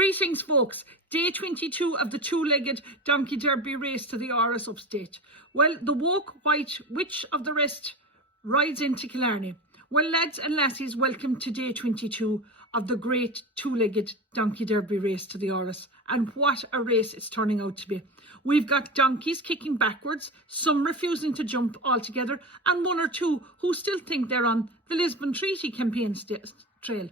Greetings, folks. Day 22 of the two-legged donkey derby race to the Áras upstate. Well, the woke white witch of the rest rides into Killarney. Well, lads and lassies, welcome to day 22 of the great two-legged donkey derby race to the Áras. And what a race it's turning out to be. We've got donkeys kicking backwards, some refusing to jump altogether, and one or two who still think they're on the Lisbon Treaty campaign trail.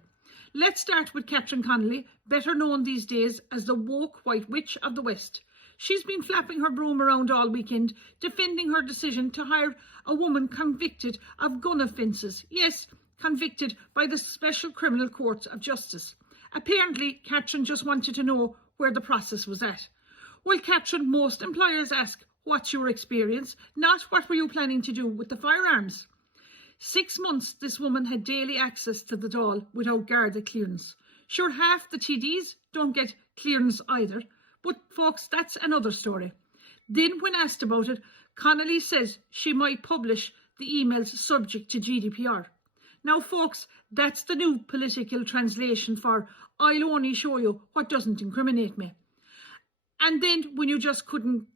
Let's start with Catherine Connolly, better known these days as the woke white witch of the West. She's been flapping her broom around all weekend, defending her decision to hire a woman convicted of gun offences. Yes, convicted by the Special Criminal Court of Justice. Apparently, Catherine just wanted to know where the process was at. Well, Catherine, most employers ask, what's your experience? Not what were you planning to do with the firearms? 6 months this woman had daily access to the Dáil without Garda clearance. Sure, half the TDs don't get clearance either, but folks, that's another story. Then when asked about it, Connolly says she might publish the emails subject to GDPR. Now folks, that's the new political translation for I'll only show you what doesn't incriminate me. And then when you just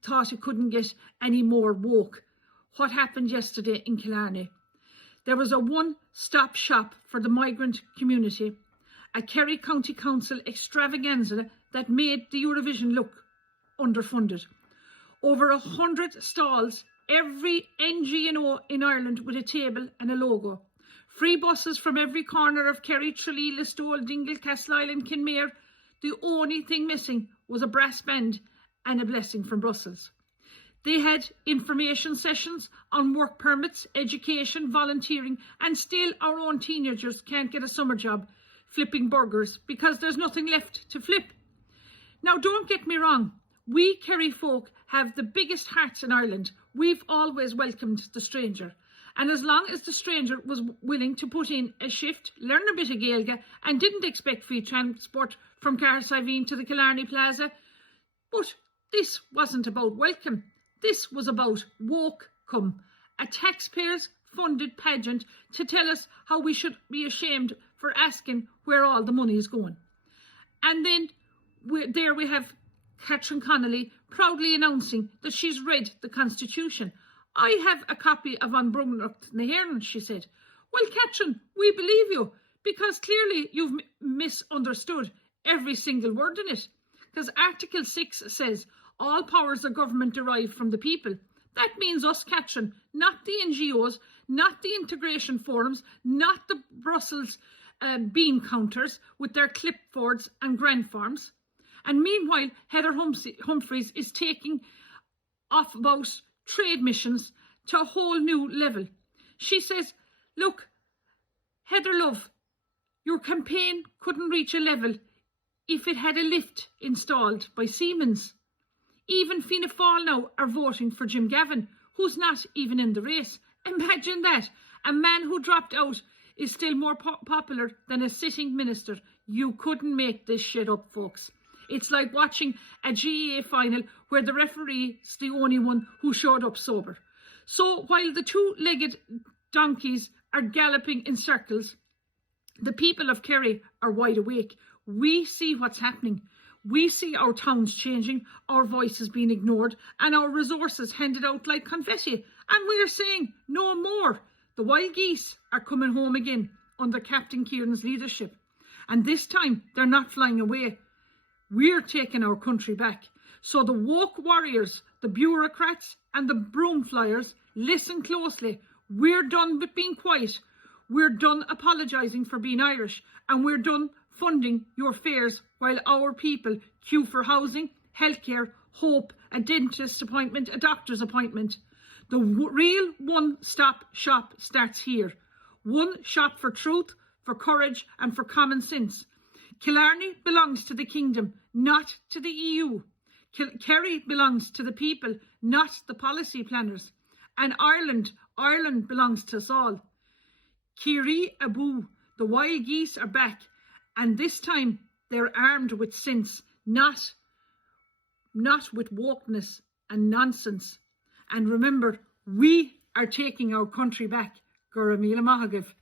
thought it couldn't get any more woke, what happened yesterday in Killarney? There was a one-stop shop for the migrant community, a Kerry County Council extravaganza that made the Eurovision look underfunded. Over 100 stalls, every NGO in Ireland with a table and a logo. Free buses from every corner of Kerry, Tralee, Listowel, Dingle, Castleisland, Kinmare. The only thing missing was a brass band and a blessing from Brussels. They had information sessions on work permits, education, volunteering, and still our own teenagers can't get a summer job flipping burgers because there's nothing left to flip. Now, don't get me wrong. We Kerry folk have the biggest hearts in Ireland. We've always welcomed the stranger. And as long as the stranger was willing to put in a shift, learn a bit of Gaeilge, and didn't expect free transport from Carsiveen to the Killarney Plaza. But this wasn't about welcome. This was about woke-come, a taxpayers funded pageant to tell us how we should be ashamed for asking where all the money is going. And then there we have Catherine Connolly proudly announcing that she's read the Constitution. I have a copy of An Brunach na hÉireann, she said. Well, Catherine, we believe you, because clearly you've misunderstood every single word in it. Because Article 6 says, all powers of government derive from the people. That means us, Catherine, not the NGOs, not the integration forums, not the Brussels bean counters with their clipboards and grand farms. And meanwhile, Heather Humphreys is taking off about trade missions to a whole new level. She says, look, Heather love, your campaign couldn't reach a level if it had a lift installed by Siemens. Even Fianna Fáil now are voting for Jim Gavin, who's not even in the race. Imagine that. A man who dropped out is still more popular than a sitting minister. You couldn't make this shit up, folks. It's like watching a GAA final where the referee is the only one who showed up sober. So while the two-legged donkeys are galloping in circles, the people of Kerry are wide awake. We see what's happening. We see our towns changing, our voices being ignored, and our resources handed out like confetti. And we're saying no more. The wild geese are coming home again under Captain Kieran's leadership. And this time, they're not flying away. We're taking our country back. So the woke warriors, the bureaucrats, and the broom flyers, listen closely. We're done with being quiet. We're done apologising for being Irish. And we're done funding your fares while our people queue for housing, healthcare, hope, a dentist appointment, a doctor's appointment. The real one-stop shop starts here. One shop for truth, for courage and for common sense. Killarney belongs to the kingdom, not to the EU. Kerry belongs to the people, not the policy planners. And Ireland belongs to us all. Kiri Abu, the wild geese are back. And this time they're armed with sense, not with wokeness and nonsense. And remember, we are taking our country back. Gura Míle Maith Agaibh.